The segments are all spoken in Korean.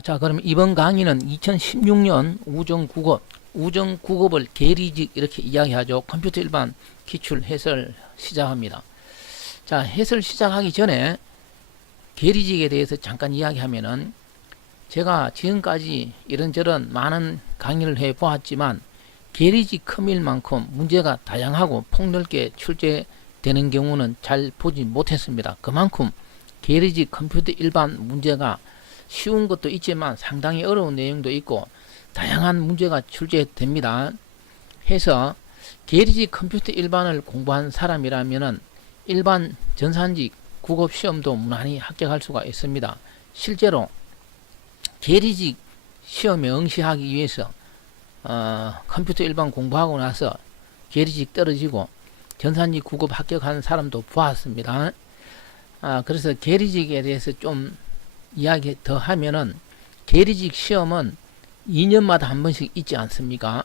자, 그럼 이번 강의는 2016년 우정국어를 계리직 이렇게 이야기하죠. 컴퓨터 일반 기출 해설 시작합니다. 자, 해설 시작하기 전에 계리직에 대해서 잠깐 이야기하면은 제가 지금까지 이런저런 많은 강의를 해 보았지만 계리직 커밀만큼 문제가 다양하고 폭넓게 출제되는 경우는 잘 보지 못했습니다. 그만큼 계리직 컴퓨터 일반 문제가 쉬운 것도 있지만 상당히 어려운 내용도 있고 다양한 문제가 출제됩니다. 해서 계리직 컴퓨터 일반을 공부한 사람이라면은 일반 전산직 국업 시험도 무난히 합격할 수가 있습니다. 실제로 계리직 시험에 응시하기 위해서 컴퓨터 일반 공부하고 나서 계리직 떨어지고 전산직 국업 합격한 사람도 보았습니다. 그래서 계리직에 대해서 좀 이야기 더 하면은 계리직 시험은 2년마다 한 번씩 있지 않습니까?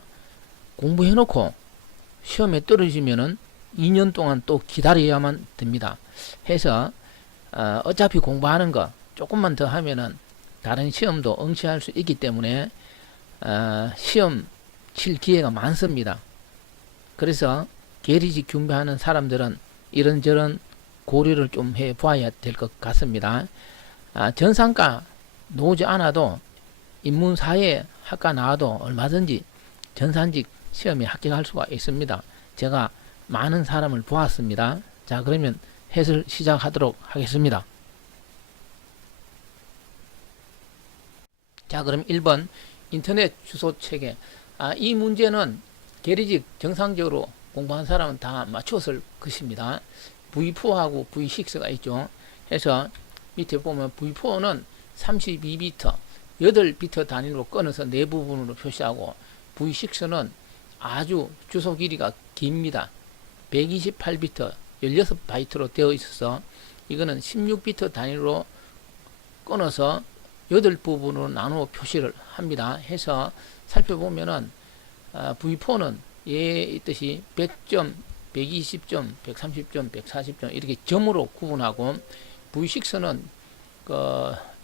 공부해 놓고 시험에 떨어지면은 2년 동안 또 기다려야만 됩니다. 해서 어차피 공부하는 거 조금만 더 하면은 다른 시험도 응시할 수 있기 때문에 시험 칠 기회가 많습니다. 그래서 계리직 준비하는 사람들은 이런저런 고려를 좀 해 보아야 될 것 같습니다. 전산과 나오지 않아도 인문사회 학과 나와도 얼마든지 전산직 시험에 합격할 수가 있습니다. 제가 많은 사람을 보았습니다. 자, 그러면 해설 시작하도록 하겠습니다. 자, 그럼 1번 인터넷 주소 체계. 이 문제는 계리직 정상적으로 공부한 사람은 다 맞췄을 것입니다. V4하고 V6가 있죠. 해서 밑에 보면 V4는 32비트 8비트 단위로 끊어서 네 부분으로 표시하고 V6는 아주 주소 길이가 깁니다. 128비트 16바이트로 되어 있어서 이거는 16비트 단위로 끊어서 8부분으로 나누어 표시를 합니다. 해서 살펴보면은 V4는 예 있듯이 100점, 120점, 130점, 140점 이렇게 점으로 구분하고 V6는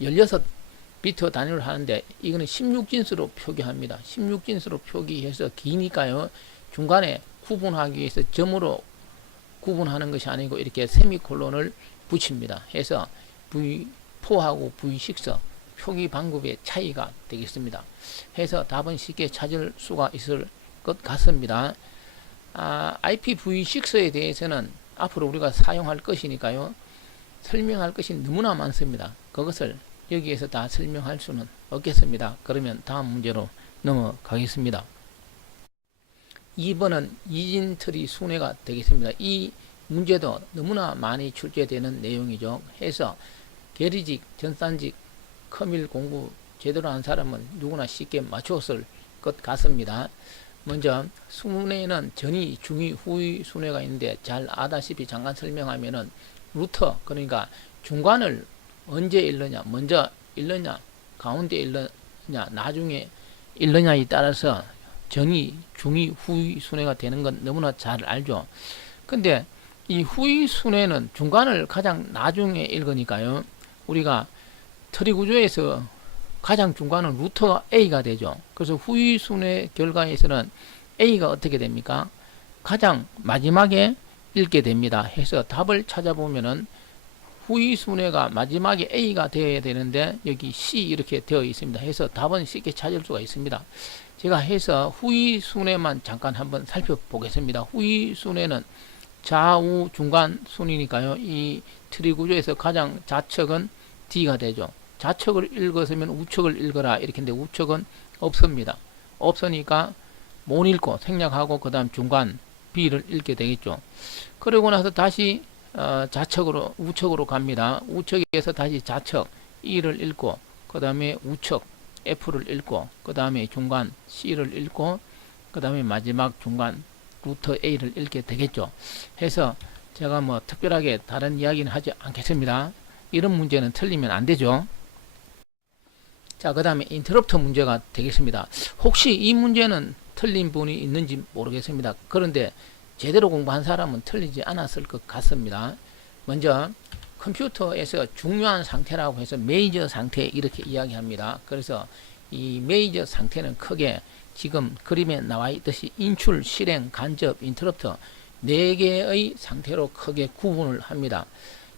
16비트 단위로 하는데 이거는 16진수로 표기합니다. 16진수로 표기해서 기니까요. 중간에 구분하기 위해서 점으로 구분하는 것이 아니고 이렇게 세미콜론을 붙입니다. 해서 V4하고 V6 표기 방법의 차이가 되겠습니다. 해서 답은 쉽게 찾을 수가 있을 것 같습니다. IPv6에 대해서는 앞으로 우리가 사용할 것이니까요. 설명할 것이 너무나 많습니다. 그것을 여기에서 다 설명할 수는 없겠습니다. 그러면 다음 문제로 넘어가겠습니다. 2번은 이진트리 순회가 되겠습니다. 이 문제도 너무나 많이 출제되는 내용이죠. 해서 계리직, 전산직, 커밀 공부 제대로 한 사람은 누구나 쉽게 맞췄을 것 같습니다. 먼저 순회는 전위, 중위, 후위 순회가 있는데 잘 아다시피 잠깐 설명하면은 루터, 그러니까 중간을 언제 읽느냐, 먼저 읽느냐, 가운데 읽느냐, 나중에 읽느냐에 따라서 전위, 중위, 후위 순회가 되는 건 너무나 잘 알죠. 근데 이 후위 순회는 중간을 가장 나중에 읽으니까요. 우리가 트리 구조에서 가장 중간은 루터가 A가 되죠. 그래서 후위 순회 결과에서는 A가 어떻게 됩니까? 가장 마지막에 읽게 됩니다. 해서 답을 찾아보면은 후위 순회가 마지막에 A가 되어야 되는데 여기 C 이렇게 되어 있습니다. 해서 답은 쉽게 찾을 수가 있습니다. 제가 해서 후위 순회만 잠깐 한번 살펴보겠습니다. 후위 순회는 좌우 중간 순이니까요. 이 트리 구조에서 가장 좌측은 D가 되죠. 좌측을 읽었으면 우측을 읽어라 이렇게 했는데 우측은 없습니다. 없으니까 못 읽고 생략하고 그 다음 중간 B를 읽게 되겠죠. 그러고 나서 다시 좌측으로 우측으로 갑니다. 우측에서 다시 좌측 E를 읽고 그 다음에 우측 F를 읽고 그 다음에 중간 C를 읽고 그 다음에 마지막 중간 루터 A를 읽게 되겠죠. 해서 제가 뭐 특별하게 다른 이야기는 하지 않겠습니다. 이런 문제는 틀리면 안 되죠. 자, 그 다음에 인터럽터 문제가 되겠습니다. 혹시 이 문제는 틀린 분이 있는지 모르겠습니다. 그런데 제대로 공부한 사람은 틀리지 않았을 것 같습니다. 먼저 컴퓨터에서 중요한 상태라고 해서 메이저 상태 이렇게 이야기합니다. 그래서 이 메이저 상태는 크게 지금 그림에 나와 있듯이 인출, 실행, 간접, 인터럽터 4개의 상태로 크게 구분을 합니다.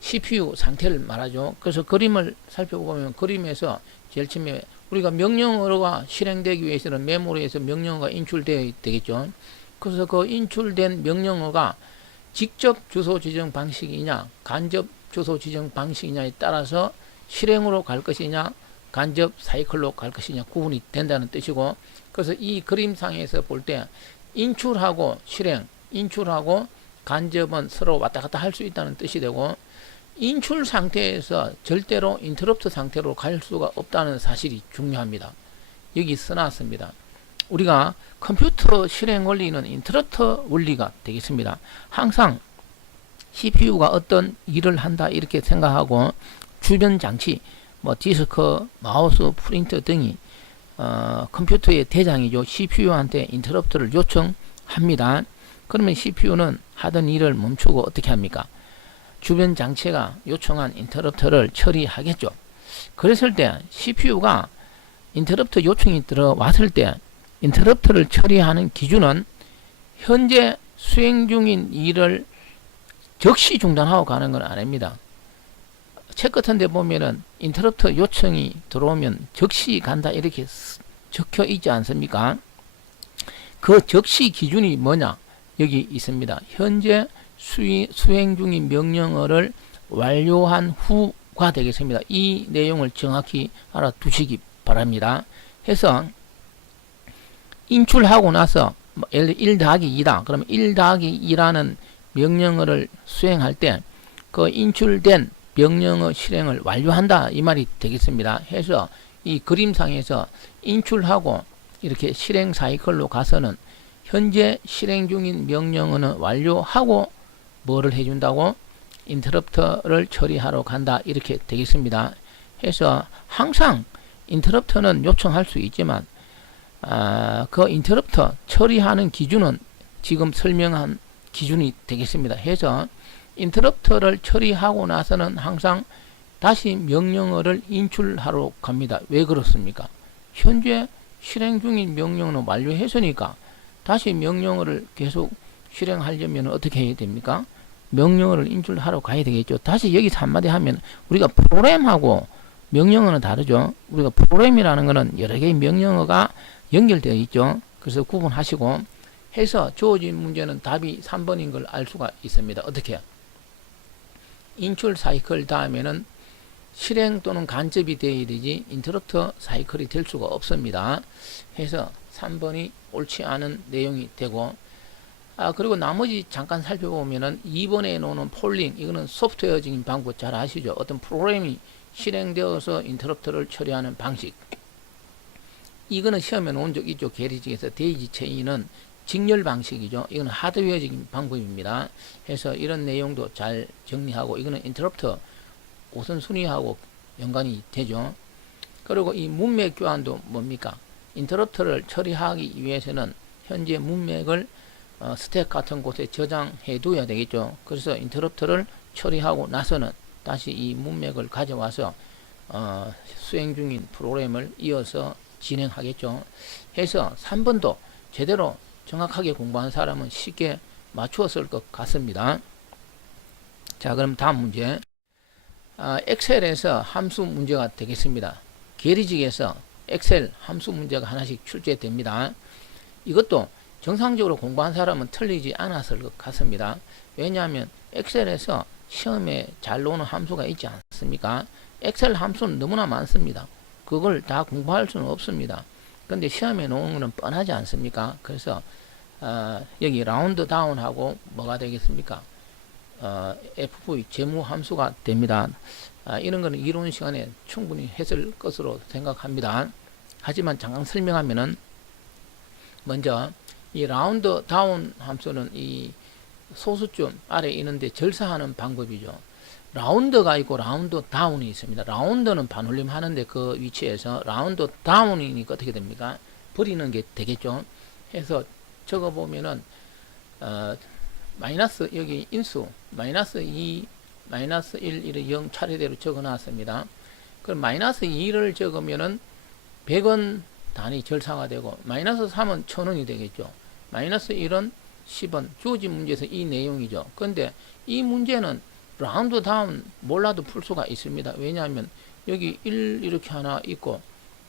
CPU 상태를 말하죠. 그래서 그림을 살펴보면 그림에서 제일 처음에 우리가 명령어가 실행되기 위해서는 메모리에서 명령어가 인출되어야 되겠죠. 그래서 그 인출된 명령어가 직접 주소 지정 방식이냐 간접 주소 지정 방식이냐에 따라서 실행으로 갈 것이냐 간접 사이클로 갈 것이냐 구분이 된다는 뜻이고, 그래서 이 그림상에서 볼 때 인출하고 실행, 인출하고 간접은 서로 왔다 갔다 할 수 있다는 뜻이 되고, 인출 상태에서 절대로 인터럽트 상태로 갈 수가 없다는 사실이 중요합니다. 여기 써놨습니다. 우리가 컴퓨터 실행 원리는 인터럽트 원리가 되겠습니다. 항상 CPU가 어떤 일을 한다 이렇게 생각하고 주변 장치 뭐 디스크, 마우스, 프린터 등이 컴퓨터의 대장이죠. CPU한테 인터럽트를 요청합니다. 그러면 CPU는 하던 일을 멈추고 어떻게 합니까? 주변 장치가 요청한 인터럽터를 처리하겠죠. 그랬을 때 CPU가 인터럽터 요청이 들어왔을 때 인터럽터를 처리하는 기준은 현재 수행 중인 일을 즉시 중단하고 가는 건 아닙니다. 책 같은 데 보면은 인터럽터 요청이 들어오면 즉시 간다 이렇게 적혀 있지 않습니까? 그 즉시 기준이 뭐냐? 여기 있습니다. 현재 수행 중인 명령어를 완료한 후가 되겠습니다. 이 내용을 정확히 알아두시기 바랍니다. 해서 인출하고 나서 예를 들어 1 더하기 2다. 그러면 1 더하기 2라는 명령어를 수행할 때 그 인출된 명령어 실행을 완료한다 이 말이 되겠습니다. 해서 이 그림상에서 인출하고 이렇게 실행 사이클로 가서는 현재 실행 중인 명령어는 완료하고 뭐를 해준다고? 인터럽터를 처리하러 간다 이렇게 되겠습니다. 해서 항상 인터럽터는 요청할 수 있지만 그 인터럽터 처리하는 기준은 지금 설명한 기준이 되겠습니다. 해서 인터럽터를 처리하고 나서는 항상 다시 명령어를 인출하러 갑니다. 왜 그렇습니까? 현재 실행 중인 명령어는 완료했으니까 다시 명령어를 계속 실행하려면 어떻게 해야 됩니까? 명령어를 인출하러 가야 되겠죠. 다시 여기서 한마디 하면 우리가 프로그램하고 명령어는 다르죠. 우리가 프로그램이라는 것은 여러 개의 명령어가 연결되어 있죠. 그래서 구분하시고 해서 주어진 문제는 답이 3번인 걸 알 수가 있습니다. 어떻게? 인출 사이클 다음에는 실행 또는 간접이 되어야 되지 인터럽터 사이클이 될 수가 없습니다. 해서 3번이 옳지 않은 내용이 되고, 그리고 나머지 잠깐 살펴보면은 2번에 놓는 폴링, 이거는 소프트웨어적인 방법 잘 아시죠? 어떤 프로그램이 실행되어서 인터럽터를 처리하는 방식. 이거는 시험에 놓은 적 있죠. 게리직에서 데이지 체인은 직렬 방식이죠. 이건 하드웨어적인 방법입니다. 해서 이런 내용도 잘 정리하고, 이거는 인터럽터 우선순위하고 연관이 되죠. 그리고 이 문맥 교환도 뭡니까? 인터럽터를 처리하기 위해서는 현재 문맥을 스택 같은 곳에 저장해 둬야 되겠죠. 그래서 인터럽터를 처리하고 나서는 다시 이 문맥을 가져와서 수행 중인 프로그램을 이어서 진행하겠죠. 해서 3번도 제대로 정확하게 공부한 사람은 쉽게 맞추었을 것 같습니다. 자, 그럼 다음 문제. 엑셀에서 함수 문제가 되겠습니다. 게리직에서 엑셀 함수 문제가 하나씩 출제됩니다. 이것도 정상적으로 공부한 사람은 틀리지 않았을 것 같습니다. 왜냐하면 엑셀에서 시험에 잘 나오는 함수가 있지 않습니까? 엑셀 함수는 너무나 많습니다. 그걸 다 공부할 수는 없습니다. 근데 시험에 나오는 것은 뻔하지 않습니까? 그래서 여기 라운드 다운하고 뭐가 되겠습니까? FV 재무 함수가 됩니다. 이런 거는 이론 시간에 충분히 했을 것으로 생각합니다. 하지만 잠깐 설명하면은 먼저 이 라운드 다운 함수는 이 소수점 아래에 있는데 절사하는 방법이죠. 라운드가 있고 라운드 다운이 있습니다. 라운드는 반올림 하는데 그 위치에서 라운드 다운이니까 어떻게 됩니까? 버리는 게 되겠죠. 해서 적어 보면은 마이너스 여기 인수 마이너스 2 마이너스 1, 이를 0 차례대로 적어 놨습니다. 그럼 마이너스 2를 적으면은 100원 단위 절사가 되고, 마이너스 3은 1000원이 되겠죠. 마이너스 1은 10원. 주어진 문제에서 이 내용이죠. 근데 이 문제는 라운드 다운 몰라도 풀 수가 있습니다. 왜냐하면 여기 1 이렇게 하나 있고,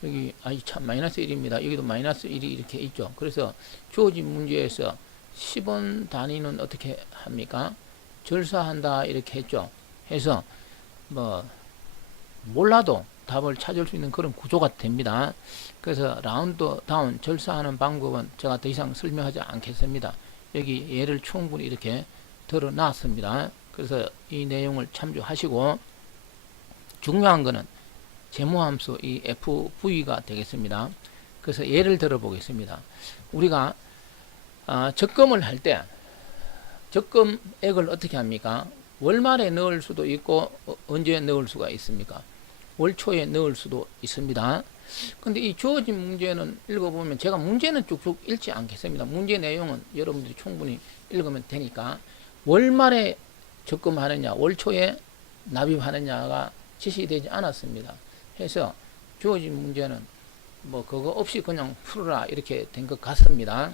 여기 참 마이너스 1입니다. 여기도 마이너스 1이 이렇게 있죠. 그래서 주어진 문제에서 10원 단위는 어떻게 합니까? 절사한다 이렇게 했죠. 해서 뭐 몰라도 답을 찾을 수 있는 그런 구조가 됩니다. 그래서 라운드 다운 절사하는 방법은 제가 더 이상 설명하지 않겠습니다. 여기 예를 충분히 이렇게 드러놨습니다. 그래서 이 내용을 참조하시고, 중요한 거는 재무함수 이 FV가 되겠습니다. 그래서 예를 들어 보겠습니다. 우리가 적금을 할 때 적금액을 어떻게 합니까? 월말에 넣을 수도 있고 언제 넣을 수가 있습니까? 월 초에 넣을 수도 있습니다. 근데 이 주어진 문제는 읽어보면, 제가 문제는 쭉쭉 읽지 않겠습니다. 문제 내용은 여러분들이 충분히 읽으면 되니까, 월말에 적금하느냐 월 초에 납입하느냐가 지시되지 않았습니다. 해서 주어진 문제는 뭐 그거 없이 그냥 풀어라 이렇게 된 것 같습니다.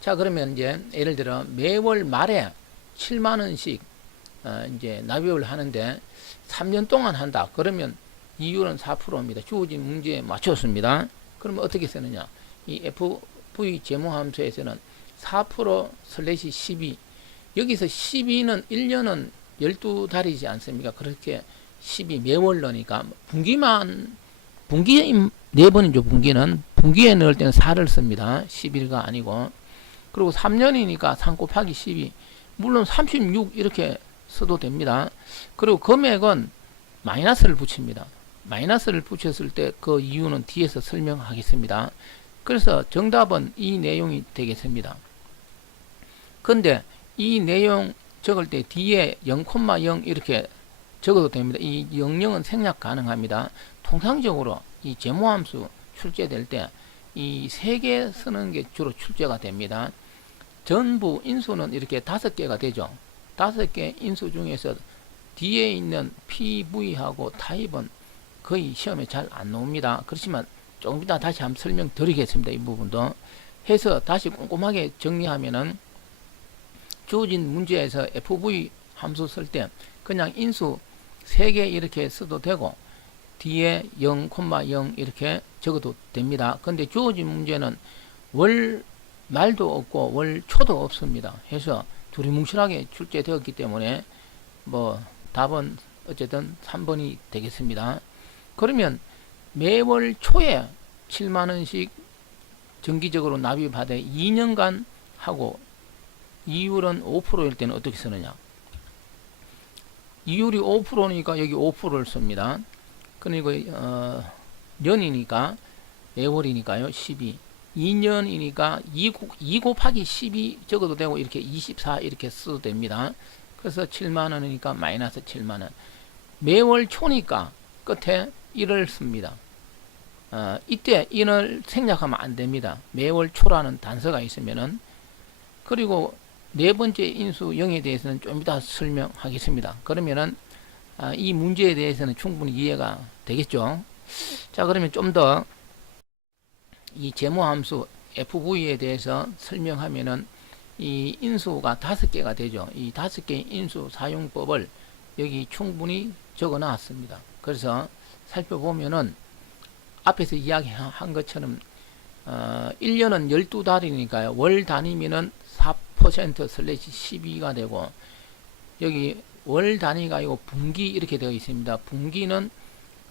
자, 그러면 이제 예를 들어 매월 말에 7만원씩 이제 납입을 하는데 3년 동안 한다. 그러면 이율은 4%입니다. 주어진 문제에 맞췄습니다. 그러면 어떻게 쓰느냐? 이 FV 재무함수에서는 4%/12, 여기서 12는 1년은 12달이지 않습니까? 그렇게 12 매월 넣으니까 분기에 4번이죠. 분기에 넣을 때는 4를 씁니다. 11가 아니고. 그리고 3년이니까 3 곱하기 12, 물론 36 이렇게 써도 됩니다. 그리고 금액은 마이너스를 붙입니다. 마이너스를 붙였을 때 그 이유는 뒤에서 설명하겠습니다. 그래서 정답은 이 내용이 되겠습니다. 근데 이 내용 적을 때 뒤에 0,0 이렇게 적어도 됩니다. 이 00은 생략 가능합니다. 통상적으로 이 재무함수 출제될 때 이 3개 쓰는 게 주로 출제가 됩니다. 전부 인수는 이렇게 5개가 되죠. 5개 인수 중에서 뒤에 있는 PV하고 타입은 거의 시험에 잘 안 나옵니다. 그렇지만 조금 이따 다시 한번 설명드리겠습니다. 이 부분도 해서 다시 꼼꼼하게 정리하면은, 주어진 문제에서 FV 함수 쓸 때 그냥 인수 3개 이렇게 써도 되고 뒤에 0,0 이렇게 적어도 됩니다. 근데 주어진 문제는 월 말도 없고 월 초도 없습니다. 해서 두리뭉실하게 출제되었기 때문에 뭐 답은 어쨌든 3번이 되겠습니다. 그러면 매월 초에 7만원씩 정기적으로 납입하되 2년간 하고 이율은 5%일 때는 어떻게 쓰느냐? 이율이 5%니까 여기 5%를 씁니다. 그리고 년이니까 매월이니까요 12, 2년이니까 2 곱하기 12 적어도 되고 이렇게 24 이렇게 써도 됩니다. 그래서 7만원이니까 마이너스 7만원. 매월 초니까 끝에 1을 씁니다. 이때 1을 생략하면 안 됩니다. 매월 초라는 단서가 있으면은. 그리고 네 번째 인수 0에 대해서는 좀 이따 설명하겠습니다. 그러면은 이 문제에 대해서는 충분히 이해가 되겠죠. 자, 그러면 좀 더 이 재무함수 FV에 대해서 설명하면은, 이 인수가 5개가 되죠. 이 5개의 인수 사용법을 여기 충분히 적어 놨습니다. 그래서 살펴보면은 앞에서 이야기한 것처럼 1년은 12달이니까요. 월 단위면은 4%/12가 되고, 여기 월 단위가 아니고 분기 이렇게 되어 있습니다. 분기는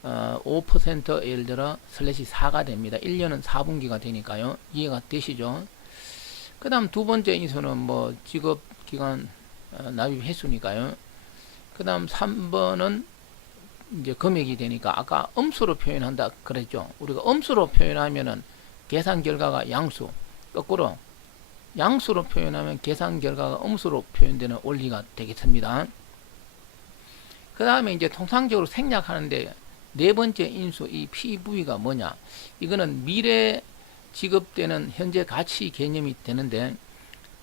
5% 예를 들어 /4가 됩니다. 1년은 4분기가 되니까요. 이해가 되시죠? 그 다음 두 번째 인수는 뭐 직업기간 납입 횟수니까요. 그 다음 3번은 이제 금액이 되니까, 아까 음수로 표현한다 그랬죠. 우리가 음수로 표현하면은 계산 결과가 양수, 거꾸로 양수로 표현하면 계산 결과가 음수로 표현되는 원리가 되겠습니다. 그 다음에 이제 통상적으로 생략하는데, 네 번째 인수 이 PV가 뭐냐? 이거는 미래 지급되는 현재 가치 개념이 되는데,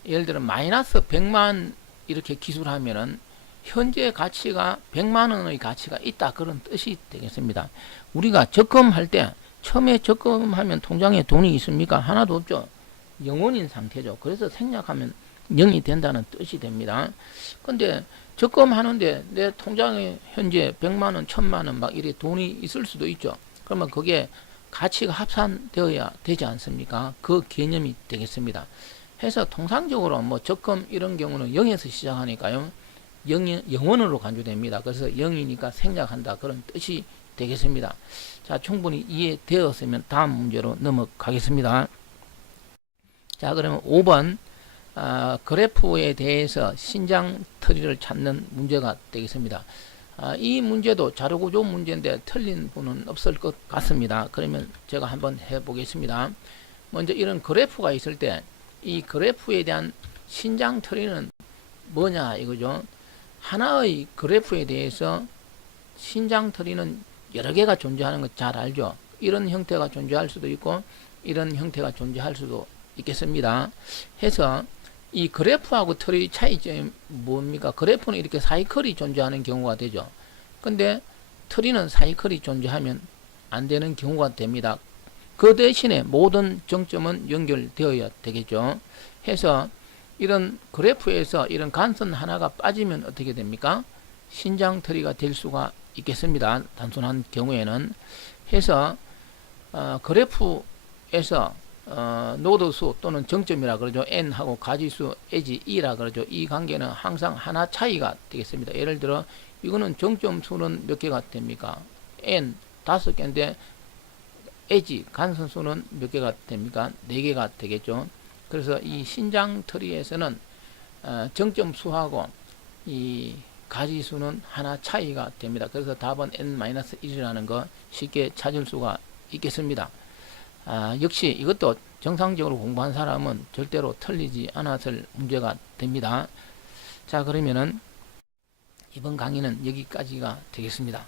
예를 들어 마이너스 100만 이렇게 기술하면은 현재 가치가 100만 원의 가치가 있다, 그런 뜻이 되겠습니다. 우리가 적금할 때 처음에 적금하면 통장에 돈이 있습니까? 하나도 없죠. 영원인 상태죠. 그래서 생략하면 0이 된다는 뜻이 됩니다. 근데 적금하는데 내 통장에 현재 100만 원, 1000만 원 막 이래 돈이 있을 수도 있죠. 그러면 그게 가치가 합산되어야 되지 않습니까? 그 개념이 되겠습니다. 해서 통상적으로 뭐 적금 이런 경우는 0에서 시작하니까요. 0원으로 간주됩니다. 그래서 0이니까 생략한다, 그런 뜻이 되겠습니다. 자, 충분히 이해되었으면 다음 문제로 넘어가겠습니다. 자, 그러면 5번 그래프에 대해서 신장터리를 찾는 문제가 되겠습니다. 이 문제도 자료구조 문제인데 틀린 분은 없을 것 같습니다. 그러면 제가 한번 해보겠습니다. 먼저 이런 그래프가 있을 때 이 그래프에 대한 신장터리는 뭐냐 이거죠. 하나의 그래프에 대해서 신장터리는 여러 개가 존재하는 것 잘 알죠. 이런 형태가 존재할 수도 있고 이런 형태가 존재할 수도 있겠습니다. 해서 이 그래프하고 터리 차이점이 뭡니까? 그래프는 이렇게 사이클이 존재하는 경우가 되죠. 근데 터리는 사이클이 존재하면 안 되는 경우가 됩니다. 그 대신에 모든 정점은 연결되어야 되겠죠. 해서 이런 그래프에서 이런 간선 하나가 빠지면 어떻게 됩니까? 신장터리가 될 수가 있겠습니다. 단순한 경우에는. 해서 그래프에서 노드수 또는 정점이라 그러죠. n하고 가지수 에지 e라 그러죠. 이 관계는 항상 하나 차이가 되겠습니다. 예를 들어 이거는 정점 수는 몇 개가 됩니까? n 5개인데 에지 간선수는 몇 개가 됩니까? 4개가 되겠죠. 그래서 이 신장터리에서는 정점 수하고 이 가지수는 하나 차이가 됩니다. 그래서 답은 n-1이라는 거 쉽게 찾을 수가 있겠습니다. 역시 이것도 정상적으로 공부한 사람은 절대로 틀리지 않았을 문제가 됩니다. 자, 그러면은 이번 강의는 여기까지가 되겠습니다.